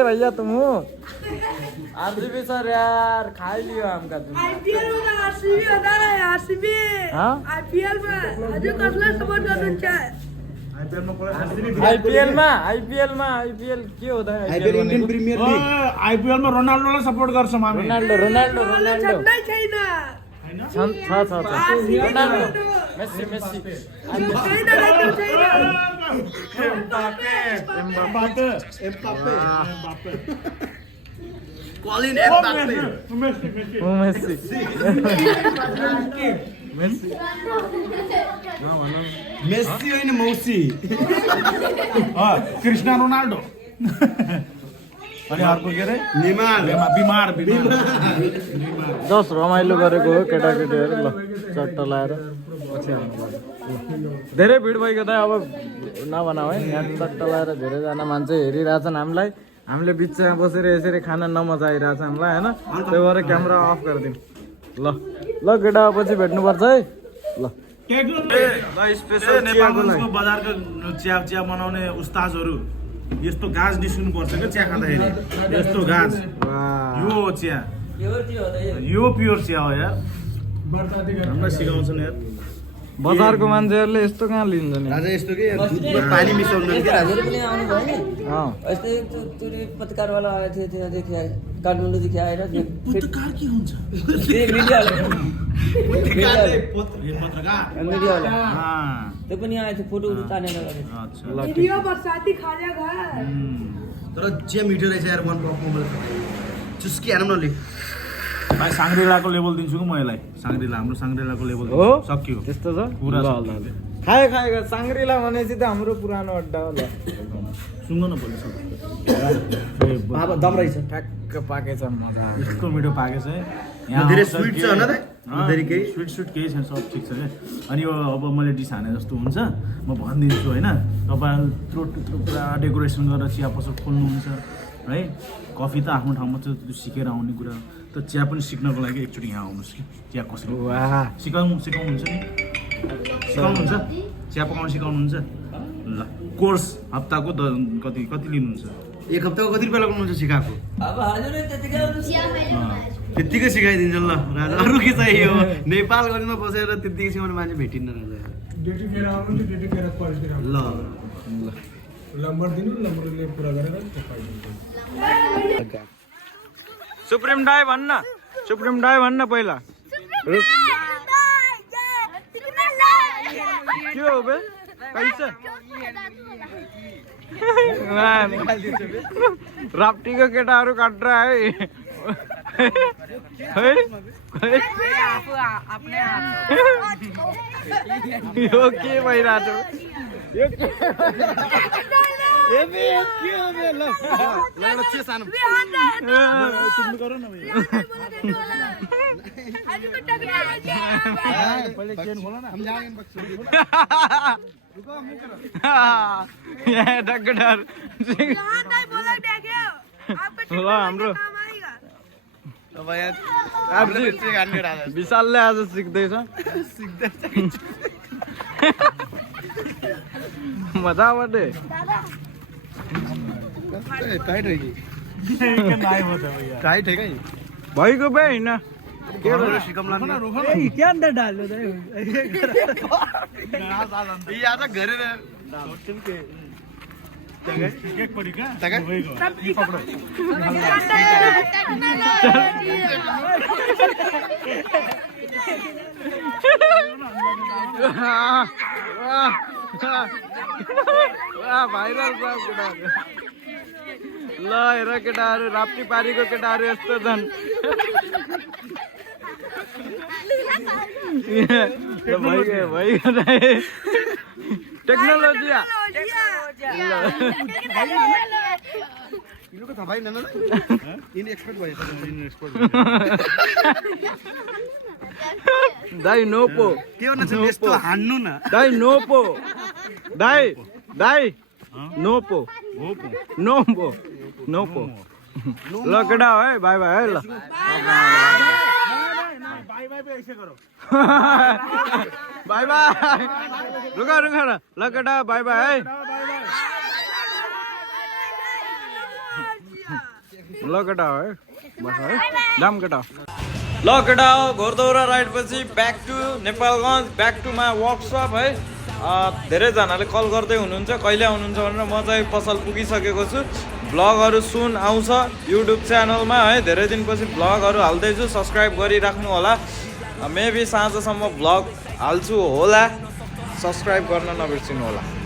भैया तुम हो आरजीबी सर यार, खा लियो हमका तुम। आईपीएल में आरसीबी होता है, आरसीबी। हां आईपीएल में अजय कसले सपोर्ट गर्नुहुन्छ? आईपीएल के होता है? IPL Indian Premier League. IPL में रोनाल्डोलाई सपोर्ट गर्छौँ हामी। रोनाल्डो छन्दै छैन। छ रोनाल्डो, मेस्सी छैन छैन। एम्बापे कॉलिन ओ मेस्सी मेस्सी होइन मौसी। क्रिस्टियानो रोनाल्डो अनि अर्को के अरे नेमार बिमार जस रमाइलो गरेको हो केटाकेटीहरू। ल चट्ट लाएर पछि धेरै भिड भइगयो त। अब नभनाऊ है, यहाँ चट्ट लाएर धेरैजना मान्छे हेरिरहेछन् हामीलाई। हामीले बिचमा बसेर यसरी खाना नमजा आइरहेछ हामीलाई होइन। त्यही भएर क्यामेरा अफ गरिदिउँ। ल केटा पछि भेट्नुपर्छ है। ल नेपालको बजारको चिया बनाउने उस्तादहरू यस्तो गाज निस्किनु पर्छ क्या चिया खाँदाखेरि। यस्तो गाज यो चिया, यो प्योर चिया हो यार। हामीलाई सिकाउँछन् यार बजारको मान्छेहरूले यस्तो कहाँ लिन्छ नि राजा यस्तो के दुधमा पानी मिसाउनु के राजा पनि आउनु भयो नि यस्तै त्यो पत्रकारवाला आए थिए त्यहाँदेखि काठमाडौँदेखि आएर पत्रकार के हुन्छ मिडियावाला त्यो पनि आएको थियो फोटो तानेर तर जे मिठो रहेछ यार मन पराउनु चुस्की हानौँ न ले भाइ साङ्ग्रिलाको लेभल दिन्छु कि म यसलाई हाम्रो साङ्ग्रिलाको लेभल हो सक्यो त्यस्तो छ पुरा ल खाए साङ्ग्रिला भनेपछि त हाम्रो पुरानो अड्डा हो ल सुँग न भोलि सब दम रहेछ ठ्याक्क पाकेछ मजा यस्तो मिठो पाकेछ है धेरै स्विट छ होइन धेरै केही स्विट केही छैन सब ठिक छ क्या अनि यो अब मैले डिस हाने जस्तो हुन्छ म भनिदिन्छु होइन तपाईँ त्यत्रो पुरा डेकोरेसन गरेर चिया पसल खोल्नुहुन्छ है कफी त आफ्नो ठाउँमा त्यो सिकेर आउने कुरा हो तर चिया पनि सिक्नको लागि एकचोटि यहाँ आउनुहोस् कि चिया कसरी सिकाउनुहुन्छ नि सिकाउनुहुन्छ चिया पकाउनु सिकाउनुहुन्छ ल कोर्स हप्ताको कति लिनुहुन्छ एक हप्ताको कति रुपियाँ लगाउनुहुन्छ सिकाएको अब हजुरले त्यत्तिकै सिकाइदिन्छ ल राजा अरू के चाहियो नेपालगञ्जमा बसेर त्यत्तिकै सिकाउने मान्छे भेटिन्न राजा ल सुप्रिम डाई भन्न पहिला के हो बे कैसे राप्टीको केटाहरू काटेर है यो के भइरहेको हाम्रो विशालले आज सिक्दैछ मजाबाट टाइट है क्या भइगयो बे होइन भाइरल छ केटाहरू ल हेर केटाहरू राप्ती पारीको केटाहरू यस्तो छन् भइगयो टेक्नोलोजी दाई नोपो हान्नु न दाई नोपो दाई नोपो ल केटा हो है बाई बाई है ल बाई बाई रुक न ल केटा बाई बाई है ल केटा हो है बस है जाम केटा ल केटा हो घोरदौरा राइडपछि back to Nepalgunj back to my workshop है धेरैजनाले कल गर्दै हुनुहुन्छ कहिले आउनुहुन्छ भनेर म चाहिँ पसल पुगिसकेको छु भ्लगहरू सुन आउँछ युट्युब च्यानलमा है धेरै दिनपछि भ्लगहरू हाल्दैछु सब्सक्राइब गरिराख्नु होला मेबी साँझसम्म भ्लग हाल्छु होला सब्सक्राइब गर्न नबिर्सिनु होला